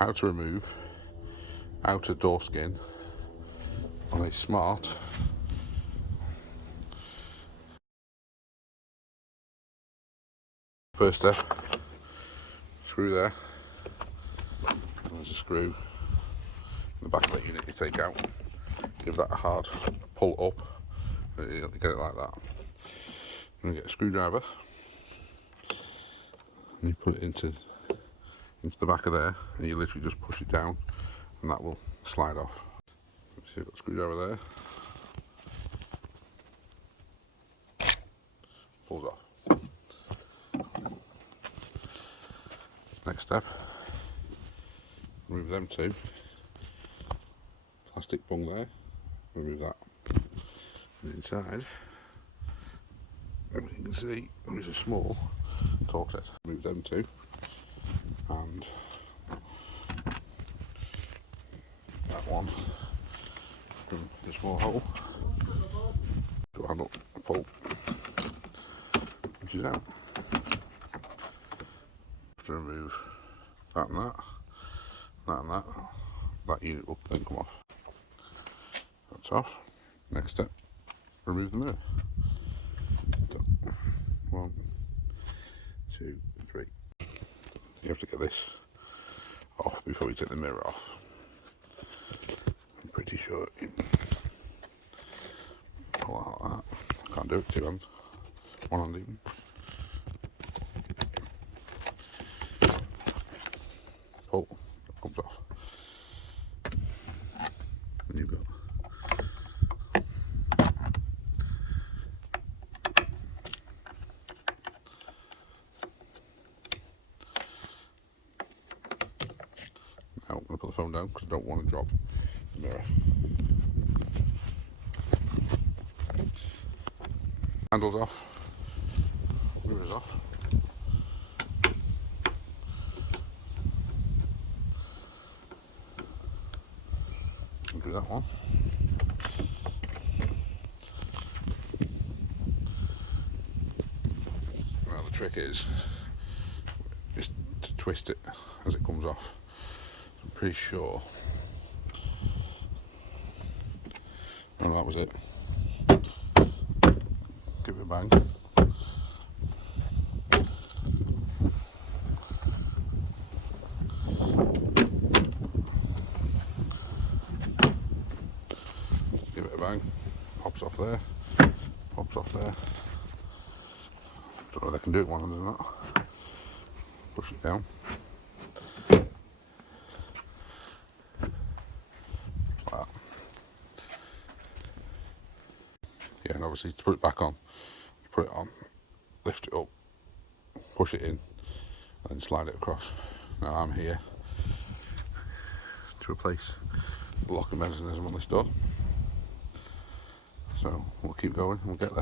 how to remove outer door skin on a smart first step. Screw there, and there's a screw in the back of the unit you take out. Give that a hard pull up, and you get it like that. And you get a screwdriver, and you put it into the back of there, and you literally just push it down, and that will slide off. So you've got a screwdriver there, pulls off. Next step, remove them two. Plastic bung there, remove that. And inside, everything you can see, there is a small torque set. Remove them two, and that one from the small hole. To handle a pull, which is out. To remove that and that, and that unit will then come off. That's off. Next step, remove the mirror. Got 1, 2, 3. You have to get this off before you take the mirror off. I'm pretty sure you pull out like that. I can't do it with 2 hands. 1 hand even. Pull, it comes off. And you've got now I'm going to put the phone down because I don't want to drop the mirror. Handles off, mirror's off. I'll do that one. Well, the trick is to twist it as it comes off. I'm pretty sure. Oh, that was it. Give it a bang. Give it a bang. Pops off there. Pops off there. Don't know if they can do it one hand or not. Push it down. Like that. Yeah, and obviously to put it back on, put it on, lift it up, push it in, and then slide it across. Now I'm here to replace the locking mechanism on this door. So we'll keep going and we'll get there.